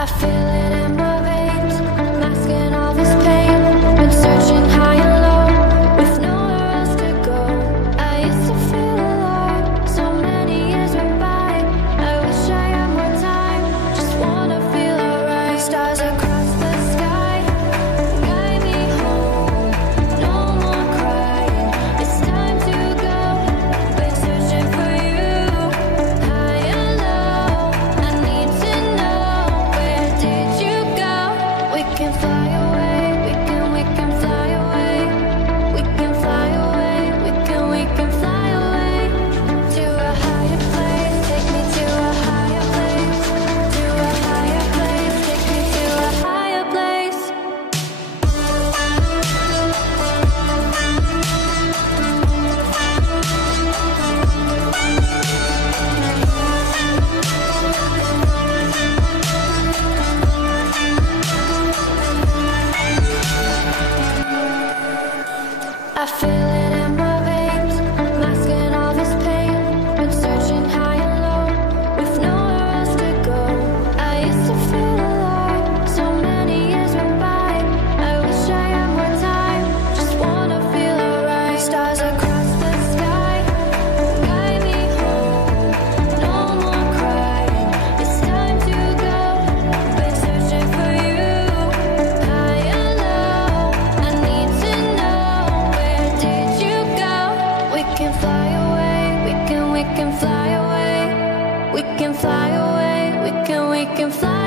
I feel it in my veins, masking all this pain. Been searching high and low, with nowhere else to go. I used to feel alive, so many years went by. I wish I had more time, just wanna feel alright. Stars across the sky, guide me home. No more crying, it's time to go. Been searching for you, high and low. I need to know, where did you go? We can fly away, we can fly away. We can fly away, we can fly away. To a higher place, take me to a higher place. To a higher place, take me to a higher place. I feel it in my veins, masking all this pain. Been searching high and low, with nowhere else to go. I used to feel alive, so many years went by. I wish I had more time, just wanna feel alright. Stars across the sky, guide me home. No more crying, it's time to go. Been searching for you, high and low. I need to know, where did you go? We can fly away, we can fly away. We can fly away, we can fly